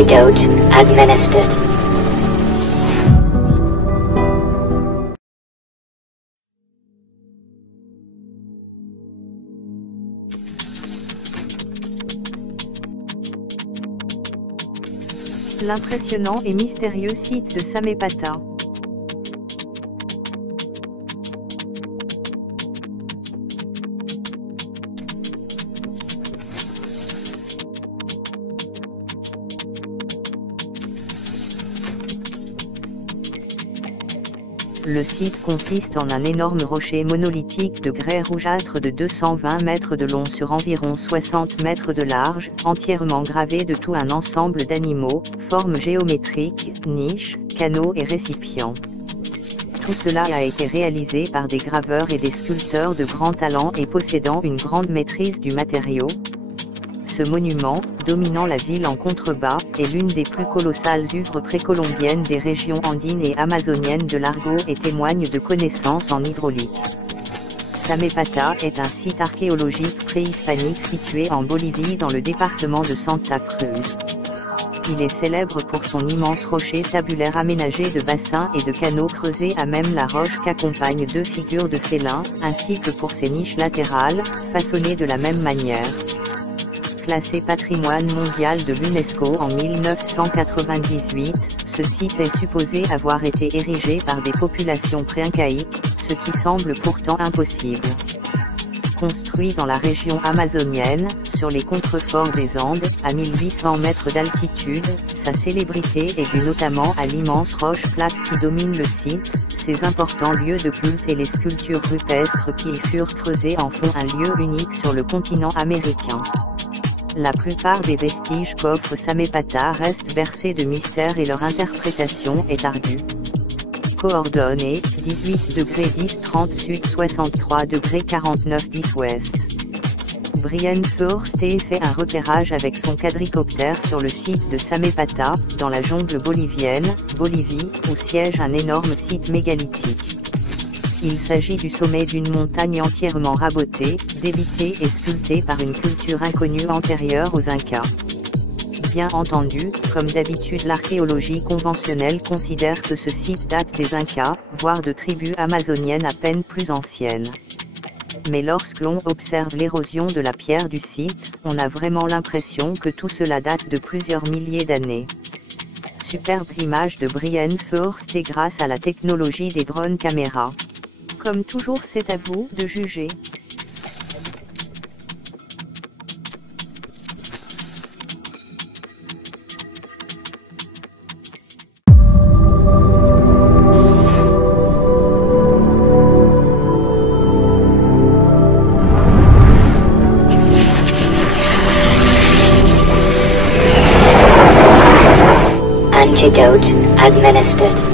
Antidote administered. L'impressionnant et mystérieux site de Samepata. Le site consiste en un énorme rocher monolithique de grès rougeâtre de 220 mètres de long sur environ 60 mètres de large, entièrement gravé de tout un ensemble d'animaux, formes géométriques, niches, canaux et récipients. Tout cela a été réalisé par des graveurs et des sculpteurs de grand talent et possédant une grande maîtrise du matériau. Ce monument, dominant la ville en contrebas, est l'une des plus colossales œuvres précolombiennes des régions andines et amazoniennes de l'Argo et témoigne de connaissances en hydraulique. Samepata est un site archéologique préhispanique situé en Bolivie dans le département de Santa Cruz. Il est célèbre pour son immense rocher tabulaire aménagé de bassins et de canaux creusés à même la roche qu'accompagnent deux figures de félins, ainsi que pour ses niches latérales, façonnées de la même manière. Classé patrimoine mondial de l'UNESCO en 1998, ce site est supposé avoir été érigé par des populations pré-incaïques, ce qui semble pourtant impossible. Construit dans la région amazonienne, sur les contreforts des Andes, à 1800 mètres d'altitude, sa célébrité est due notamment à l'immense roche plate qui domine le site, ses importants lieux de culte et les sculptures rupestres qui y furent creusées en font un lieu unique sur le continent américain. La plupart des vestiges qu'offre Samepata restent bercés de mystère et leur interprétation est ardue. Coordonnées, 18°10'30 sud 63°49'10 ouest. Brian Furste fait un repérage avec son quadricoptère sur le site de Samepata, dans la jungle bolivienne, Bolivie, où siège un énorme site mégalithique. Il s'agit du sommet d'une montagne entièrement rabotée, débitée et sculptée par une culture inconnue antérieure aux Incas. Bien entendu, comme d'habitude l'archéologie conventionnelle considère que ce site date des Incas, voire de tribus amazoniennes à peine plus anciennes. Mais lorsque l'on observe l'érosion de la pierre du site, on a vraiment l'impression que tout cela date de plusieurs milliers d'années. Superbes images de Brian Furste grâce à la technologie des drones caméras. Comme toujours, c'est à vous de juger. Antidote administered.